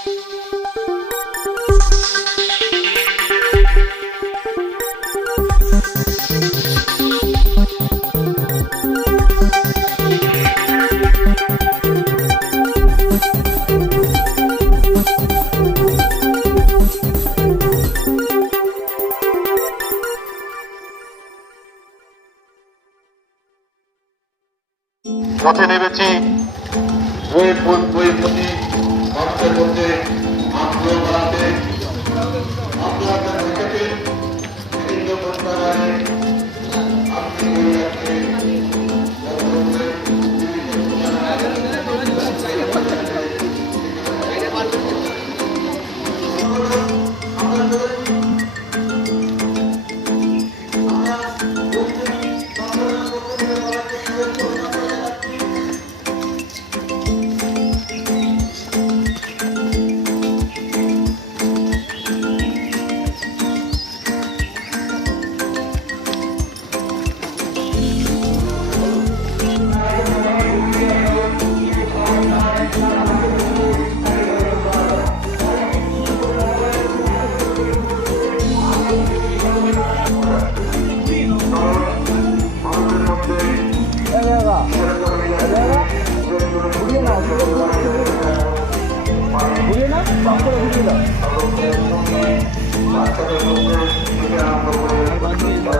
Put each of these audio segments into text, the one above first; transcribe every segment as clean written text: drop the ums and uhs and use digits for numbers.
পথে নেমেছি বইয়ের প্রতি মানুষের মধ্যে আগ্রহ বাড়াতে। আপনারা দেখেছেন বিভিন্ন গ্রন্থাগারে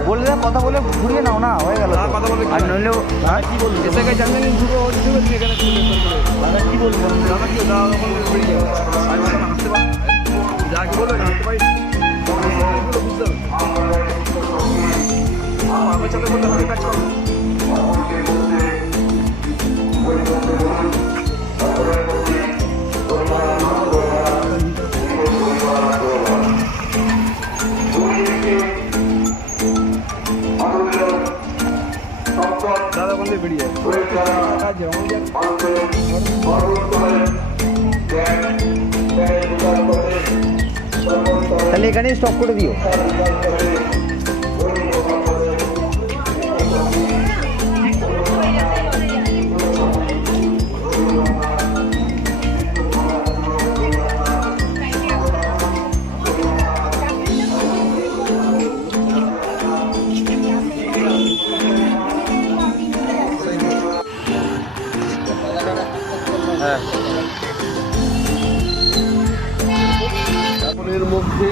বললে কথা বলে ঘুরিয়ে নাও না, হয়ে গেল কথা বলে। আর নইলেও কি বলবো, এসে গেছে জানলেন দুটো এখানে দাদা কি বলবো, দাদা কি যা কি বলবেন হাঁটতে পারি বুঝতে হবে। আমার সাথে বললে অনেক কাজ করবো। দাদা বললে বেরিয়ে তাহলে এখানেই স্টপ করে দিও। এর মধ্যে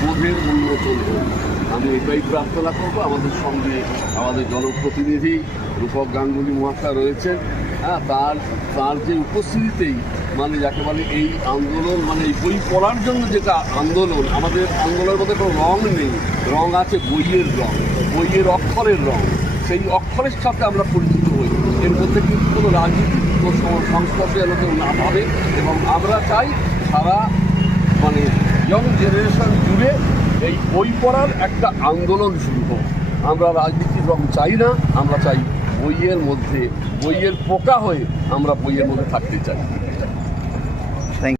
বোধের উন্মোচন হোক, আমি এটাই প্রার্থনা করবো। আমাদের সঙ্গে আমাদের জনপ্রতিনিধি রূপক গাঙ্গুলি মহাশয় রয়েছেন। তার যে উপস্থিতিতেই মানে যাকে বলে এই আন্দোলন, মানে এই বই পড়ার জন্য যেটা আন্দোলন, আমাদের আন্দোলনের মধ্যে কোনো রং নেই, রং আছে বইয়ের রং, বইয়ের অক্ষরের রং। সেই অক্ষরের সাথে আমরা পরিচিত হই। এর মধ্যে কিন্তু কোনো রাজনীতির সংস্পর্শে যেন কেউ না পাবে। এবং আমরা চাই সারা মানে ইয়ং জেনারেশন জুড়ে এই বই পড়ার একটা আন্দোলন শুরু হোক। আমরা রাজনীতির রং চাই না, আমরা চাই বইয়ের মধ্যে, বইয়ের পোকা হয়ে আমরা বইয়ের মধ্যে থাকতে চাই।